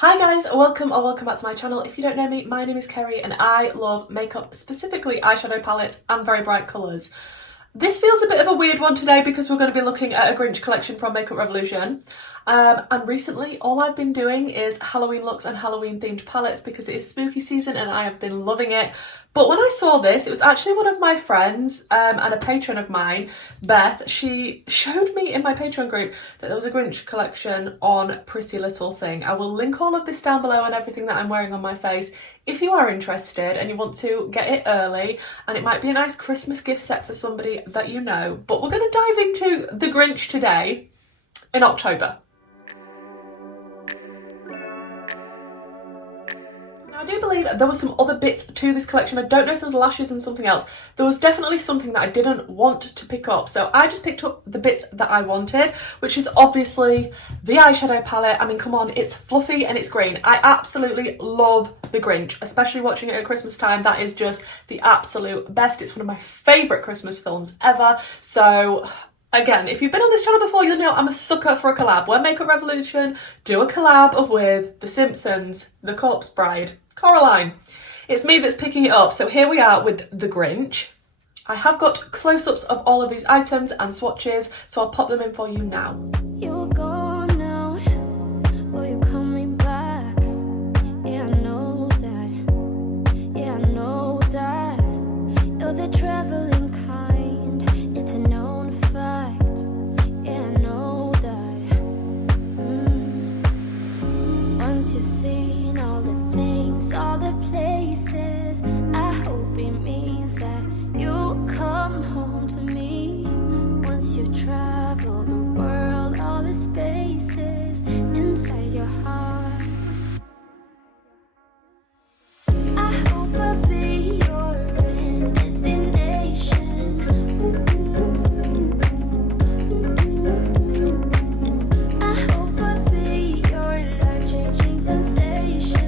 Hi guys, welcome back to my channel. If you don't know me, my name is Kerry and I love makeup, specifically eyeshadow palettes and very bright colours. This feels a bit of a weird one today because we're going to be looking at a Grinch collection from Makeup Revolution. And recently all I've been doing is Halloween looks and Halloween themed palettes because it is spooky season and I have been loving it. But when I saw this, it was actually one of my friends and a patron of mine, Beth. She showed me in my Patreon group that there was a Grinch collection on Pretty Little Thing. I will link all of this down below and everything that I'm wearing on my face if you are interested and you want to get it early, and it might be a nice Christmas gift set for somebody that you know. But we're going to dive into the Grinch today in October. I do believe there were some other bits to this collection. I don't know if there was lashes and something else. There was definitely something that I didn't want to pick up. So I just picked up the bits that I wanted, which is obviously the eyeshadow palette. I mean, come on, it's fluffy and it's green. I absolutely love the Grinch, especially watching it at Christmas time. That is just the absolute best. It's one of my favourite Christmas films ever. So again, if you've been on this channel before, you'll know I'm a sucker for a collab. When Makeup Revolution do a collab with The Simpsons, The Corpse Bride, Coraline, it's me that's picking it up. So here we are with the Grinch. I have got close-ups of all of these items and swatches, so I'll pop them in for you now. You're gone now, will you coming back? Yeah, I know that, yeah, I know that. You're the traveling kind, it's a known fact. Yeah, I know that. Once you've seen all the things, all the places, I hope it means that you'll come home to me. Once you travel the world, all the spaces inside your heart, I hope I'll be your end destination. I hope I'll be your life-changing sensation.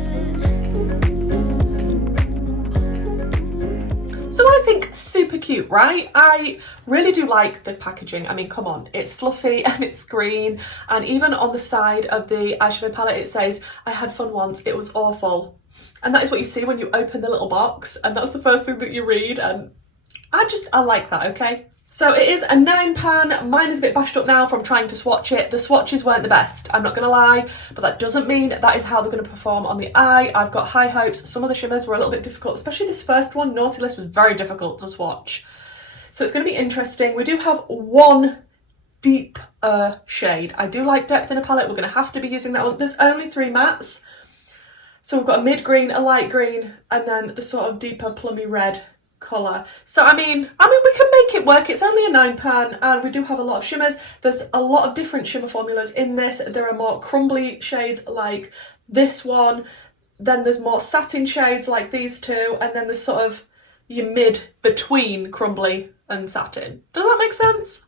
So I think super cute, right? I really do like the packaging. I mean, come on, it's fluffy and it's green. And even on the side of the eyeshadow palette, it says, I had fun once, it was awful. And that is what you see when you open the little box. And that's the first thing that you read. And I like that, okay? So it is a £9. Mine is a bit bashed up now from trying to swatch it. The swatches weren't the best, I'm not gonna lie, but that doesn't mean that is how they're gonna perform on the eye. I've got high hopes. Some of the shimmers were a little bit difficult, especially this first one, Naughty List, was very difficult to swatch. So it's gonna be interesting. We do have one deep shade. I do like depth in a palette. We're gonna have to be using that one. There's only 3 mattes. So we've got a mid green, a light green, and then the sort of deeper plummy red colour. So I mean we can make it work. It's only a £9 and we do have a lot of shimmers. There's a lot of different shimmer formulas in this. There are more crumbly shades like this one, then there's more satin shades like these two, and then there's sort of your mid between crumbly and satin. Does that make sense?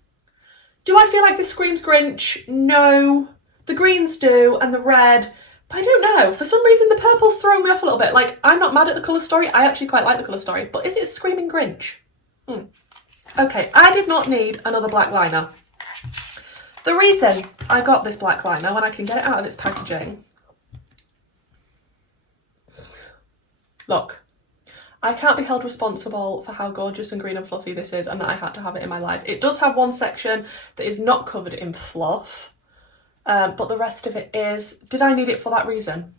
Do I feel like this screams Grinch? No. The greens do and the red, but I don't know. For some reason, the purple's throwing me off a little bit. Like, I'm not mad at the colour story. I actually quite like the colour story. But is it screaming Grinch? Okay, I did not need another black liner. The reason I got this black liner, when I can get it out of its packaging... Look, I can't be held responsible for how gorgeous and green and fluffy this is and that I had to have it in my life. It does have one section that is not covered in fluff. But the rest of it is. Did I need it for that reason?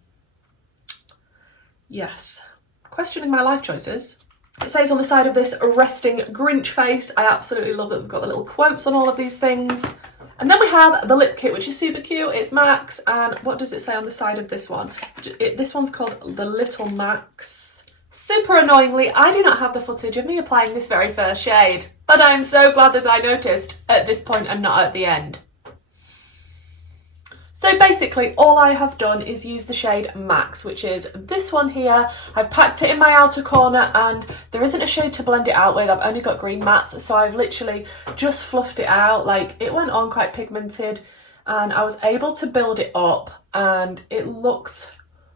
Yes. Questioning my life choices. It says on the side of this, resting Grinch face. I absolutely love that we've got the little quotes on all of these things. And then we have the lip kit, which is super cute. It's Max. And what does it say on the side of this one? This one's called the Little Max. Super annoyingly, I do not have the footage of me applying this very first shade. But I'm so glad that I noticed at this point and not at the end. So basically all I have done is use the shade Max, which is this one here. I've packed it in my outer corner and there isn't a shade to blend it out with. I've only got green mattes, so I've literally just fluffed it out. Like, it went on quite pigmented and I was able to build it up and it looks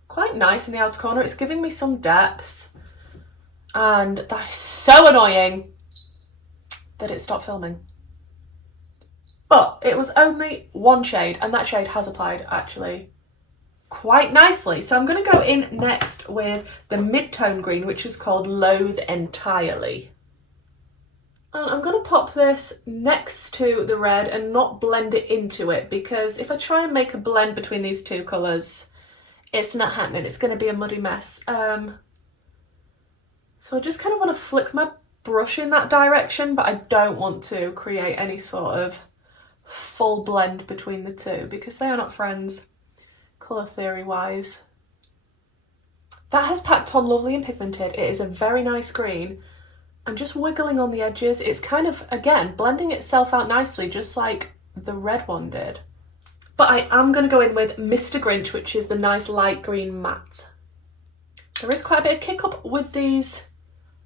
quite nice in the outer corner. It's giving me some depth and that is so annoying that it stopped filming. But it was only one shade, and that shade has applied actually quite nicely. So I'm going to go in next with the mid-tone green, which is called Loathe Entirely. And I'm going to pop this next to the red and not blend it into it, because if I try and make a blend between these two colours, it's not happening. It's going to be a muddy mess. So I just kind of want to flick my brush in that direction, but I don't want to create any sort of full blend between the two because they are not friends, colour theory wise. That has packed on lovely and pigmented. It is a very nice green. I'm just wiggling on the edges. It's kind of, again, blending itself out nicely, just like the red one did. But I am going to go in with Mr. Grinch, which is the nice light green matte. There is quite a bit of kick up with these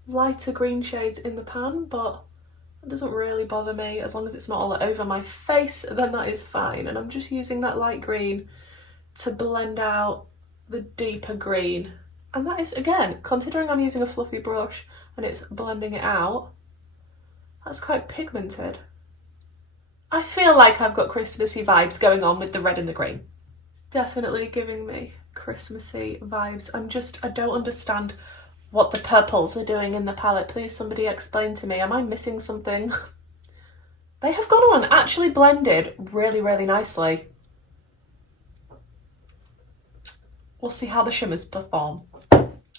lighter green shades in the pan, but it doesn't really bother me. As long as it's not all over my face, then that is fine. And I'm just using that light green to blend out the deeper green. And that is, again, considering I'm using a fluffy brush and it's blending it out, that's quite pigmented. I feel like I've got Christmassy vibes going on with the red and the green. It's definitely giving me Christmassy vibes. I don't understand what the purples are doing in the palette. Please somebody explain to me. Am I missing something? They have gone on actually blended really, really nicely. We'll see how the shimmers perform.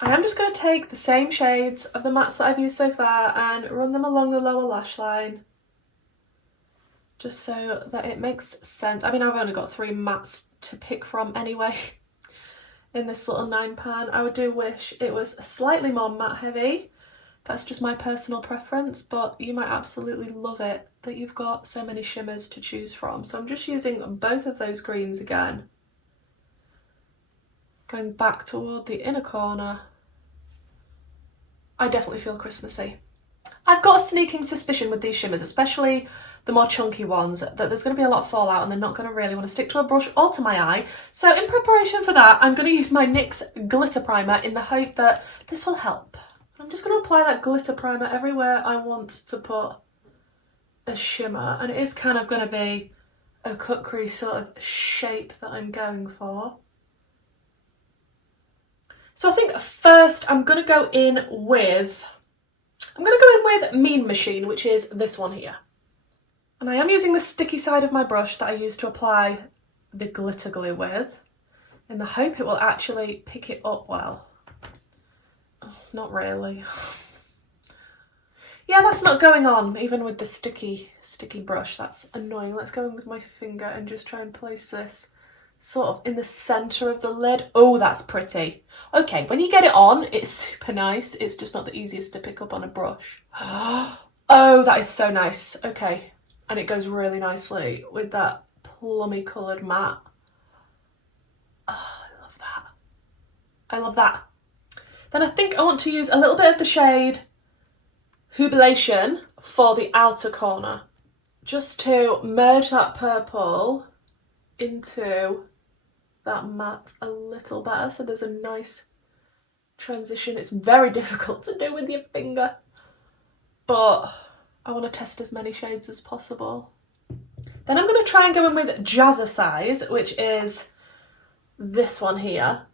I am just going to take the same shades of the mattes that I've used so far and run them along the lower lash line, just so that it makes sense. I mean, I've only got 3 mattes to pick from anyway in this little 9 pan. I do wish it was slightly more matte heavy. That's just my personal preference, but you might absolutely love it that you've got so many shimmers to choose from. So I'm just using both of those greens again. Going back toward the inner corner. I definitely feel Christmassy. I've got a sneaking suspicion with these shimmers, especially the more chunky ones, that there's going to be a lot of fallout and they're not going to really want to stick to a brush or to my eye. So in preparation for that, I'm going to use my NYX glitter primer in the hope that this will help. I'm just going to apply that glitter primer everywhere I want to put a shimmer, and it is kind of going to be a cut crease sort of shape that I'm going for. So I think first I'm going to go in with Mean Machine, which is this one here. And I am using the sticky side of my brush that I used to apply the glitter glue with, in the hope it will actually pick it up well. Oh, not really. Yeah, that's not going on, even with the sticky brush. That's annoying. Let's go in with my finger and just try and place this sort of in the centre of the lid. Oh, that's pretty. Okay, when you get it on, it's super nice. It's just not the easiest to pick up on a brush. Oh, that is so nice. Okay, and it goes really nicely with that plummy coloured matte. Oh, I love that. I love that. Then I think I want to use a little bit of the shade Jubilation for the outer corner, just to merge that purple into that matte a little better, so there's a nice transition. It's very difficult to do with your finger, but I want to test as many shades as possible. Then I'm going to try and go in with Jazzercise, which is this one here.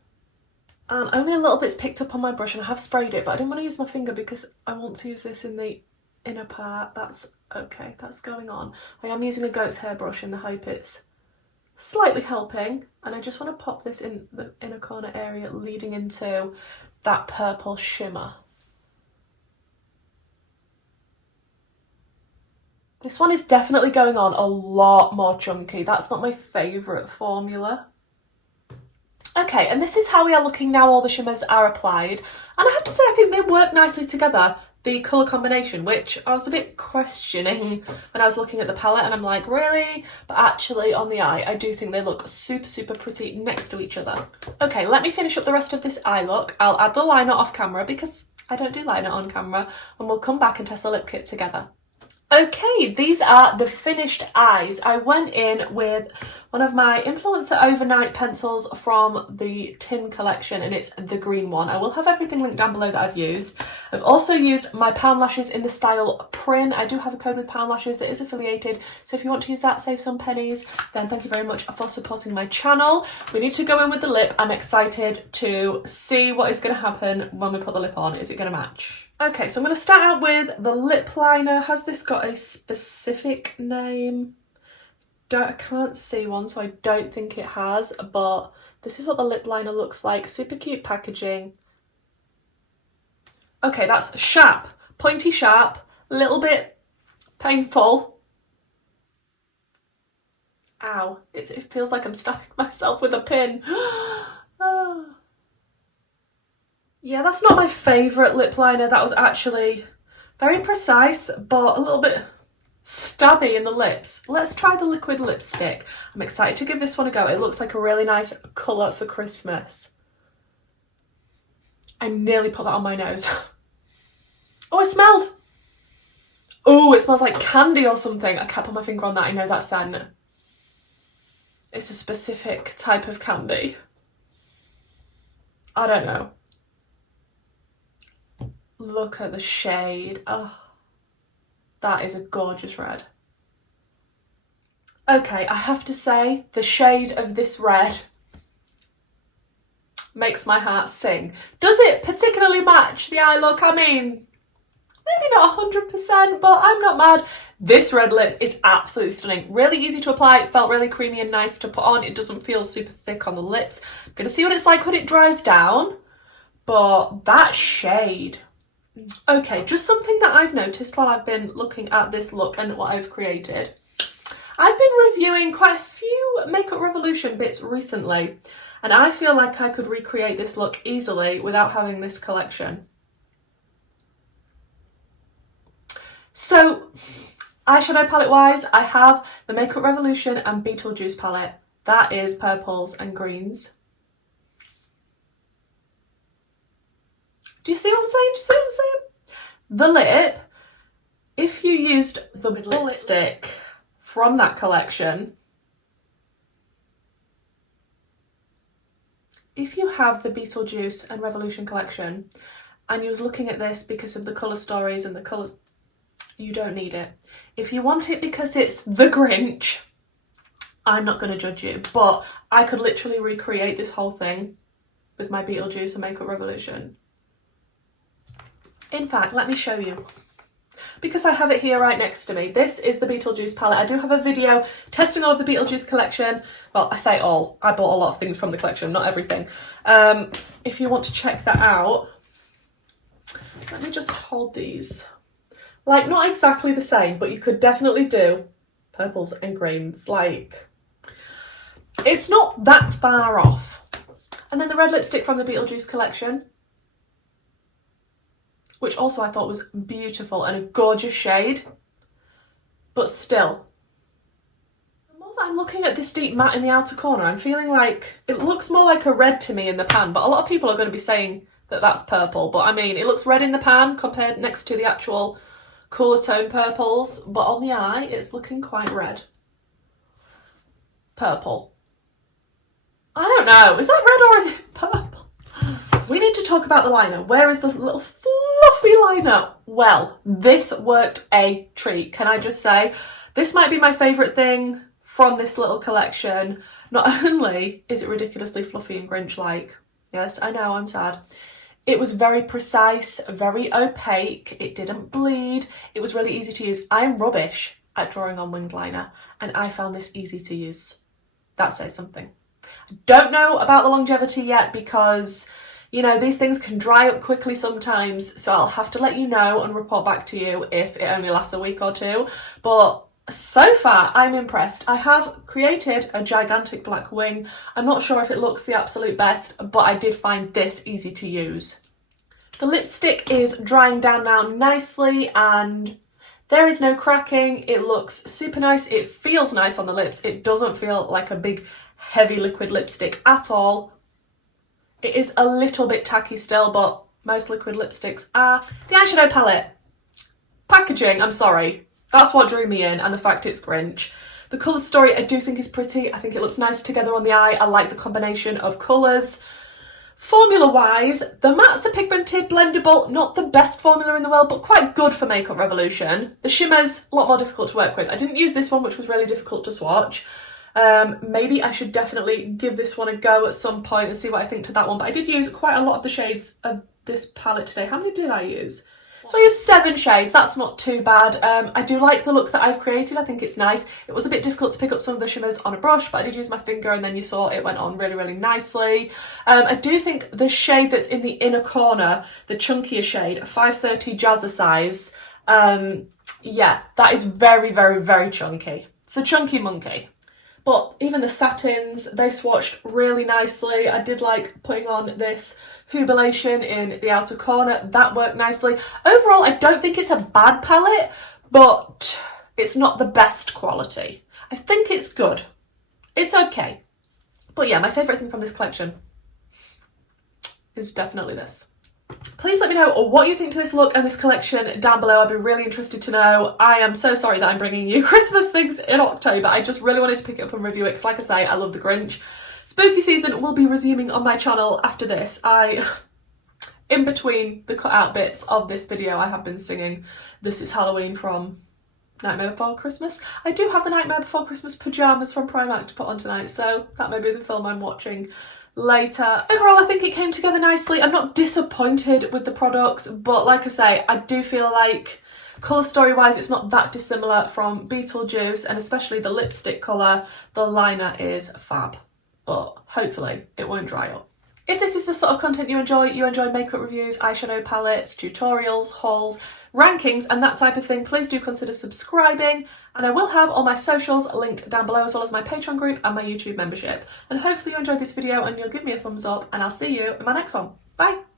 And only a little bit's picked up on my brush and I have sprayed it, but I didn't want to use my finger because I want to use this in the inner part. That's okay, that's going on. I am using a goat's hair brush in the hope it's slightly helping, and I just want to pop this in the inner corner area leading into that purple shimmer. This one is definitely going on a lot more chunky. That's not my favourite formula. Okay, and this is how we are looking now all the shimmers are applied. And I have to say, I think they work nicely together, the colour combination, which I was a bit questioning when I was looking at the palette, and I'm like, really? But actually, on the eye, I do think they look super, super pretty next to each other. Okay, let me finish up the rest of this eye look. I'll add the liner off camera because I don't do liner on camera, and we'll come back and test the lip kit together. Okay, these are the finished eyes. I went in with one of my Influencer Overnight pencils from the tin collection, and it's the green one. I will have everything linked down below that I've used. I've also used my Pound Lashes in the style Prin. I do have a code with Pound Lashes that is affiliated, so if you want to use that, save some pennies, then thank you very much for supporting my channel. We need to go in with the lip. I'm excited to see what is going to happen when we put the lip on. Is it going to match? Okay, so I'm going to start out with the lip liner. Has this got a specific name? I can't see one, so I don't think it has, but this is what the lip liner looks like. Super cute packaging. Okay, that's sharp, pointy sharp, a little bit painful. Ow, it feels like I'm stabbing myself with a pin. Oh. Yeah, that's not my favourite lip liner. That was actually very precise, but a little bit stabby in the lips. Let's try the liquid lipstick. I'm excited to give this one a go. It looks like a really nice colour for Christmas. I nearly put that on my nose. Oh, it smells. Oh, it smells like candy or something. I can't put my finger on that. I know that scent. It's a specific type of candy. I don't know. Look at the shade. Oh, that is a gorgeous red. Okay, I have to say the shade of this red makes my heart sing. Does it particularly match the eye look? I mean, maybe not 100%, but I'm not mad. This red lip is absolutely stunning. Really easy to apply. It felt really creamy and nice to put on. It doesn't feel super thick on the lips. I'm going to see what it's like when it dries down. But that shade. Okay, just something that I've noticed while I've been looking at this look and what I've created. I've been reviewing quite a few Makeup Revolution bits recently, and I feel like I could recreate this look easily without having this collection. So, eyeshadow palette wise, I have the Makeup Revolution and Beetlejuice palette. That is purples and greens. Do you see what I'm saying? Do you see what I'm saying? The lip, if you used the lipstick from that collection, if you have the Beetlejuice and Revolution collection and you was looking at this because of the colour stories and the colours, you don't need it. If you want it because it's the Grinch, I'm not going to judge you, but I could literally recreate this whole thing with my Beetlejuice and Makeup Revolution. In fact, let me show you, because I have it here right next to me. This is the Beetlejuice palette. I do have a video testing all of the Beetlejuice collection. Well, I say all. I bought a lot of things from the collection, not everything. If you want to check that out, let me just hold these. Like, not exactly the same, but you could definitely do purples and greens. Like, it's not that far off. And then the red lipstick from the Beetlejuice collection, which also I thought was beautiful and a gorgeous shade, but still. The more that I'm looking at this deep matte in the outer corner, I'm feeling like it looks more like a red to me in the pan, but a lot of people are going to be saying that that's purple, but I mean, it looks red in the pan compared next to the actual cooler tone purples, but on the eye, it's looking quite red. Purple. I don't know, is that red or is it purple? We need to talk about the liner. Where is the little fluffy liner? Well, this worked a treat. Can I just say, this might be my favourite thing from this little collection. Not only is it ridiculously fluffy and Grinch-like, yes, I know, I'm sad. It was very precise, very opaque, it didn't bleed, it was really easy to use. I'm rubbish at drawing on winged liner, and I found this easy to use. That says something. I don't know about the longevity yet because, you know, these things can dry up quickly sometimes, so I'll have to let you know and report back to you if it only lasts a week or two. But so far, I'm impressed. I have created a gigantic black wing. I'm not sure if it looks the absolute best, but I did find this easy to use. The lipstick is drying down now nicely and there is no cracking. It looks super nice. It feels nice on the lips. It doesn't feel like a big, heavy liquid lipstick at all. It is a little bit tacky still, but most liquid lipsticks are. The eyeshadow palette. Packaging, I'm sorry. That's what drew me in, and the fact it's Grinch. The colour story I do think is pretty. I think it looks nice together on the eye. I like the combination of colours. Formula wise, the mattes are pigmented, blendable, not the best formula in the world, but quite good for Makeup Revolution. The shimmers, a lot more difficult to work with. I didn't use this one, which was really difficult to swatch. Maybe I should definitely give this one a go at some point and see what I think to that one, but I did use quite a lot of the shades of this palette today. How many did I use? So I used 7 shades, that's not too bad. I do like the look that I've created, I think it's nice. It was a bit difficult to pick up some of the shimmers on a brush, but I did use my finger and then you saw it went on really, really nicely. I do think the shade that's in the inner corner, the chunkier shade, 530 Jazzercise, yeah, that is very, very, very chunky. It's a chunky monkey. But even the satins, they swatched really nicely. I did like putting on this Hubilation in the outer corner. That worked nicely. Overall, I don't think it's a bad palette, but it's not the best quality. I think it's good. It's okay. But yeah, my favourite thing from this collection is definitely this. Please let me know what you think to this look and this collection down below. I'd be really interested to know. I am so sorry that I'm bringing you Christmas things in October. I just really wanted to pick it up and review it because, like I say, I love the Grinch. Spooky season will be resuming on my channel after this. In between the cut out bits of this video, I have been singing This Is Halloween from Nightmare Before Christmas. I do have the Nightmare Before Christmas pyjamas from Primark to put on tonight, so that may be the film I'm watching later. Overall, I think it came together nicely. I'm not disappointed with the products, but like I say, I do feel like colour story wise it's not that dissimilar from Beetlejuice, and especially the lipstick colour. The liner is fab, but hopefully it won't dry up. If this is the sort of content you enjoy makeup reviews, eyeshadow palettes, tutorials, hauls, rankings and that type of thing, please do consider subscribing, and I will have all my socials linked down below, as well as my Patreon group and my YouTube membership. And hopefully you enjoyed this video and you'll give me a thumbs up, and I'll see you in my next one. Bye!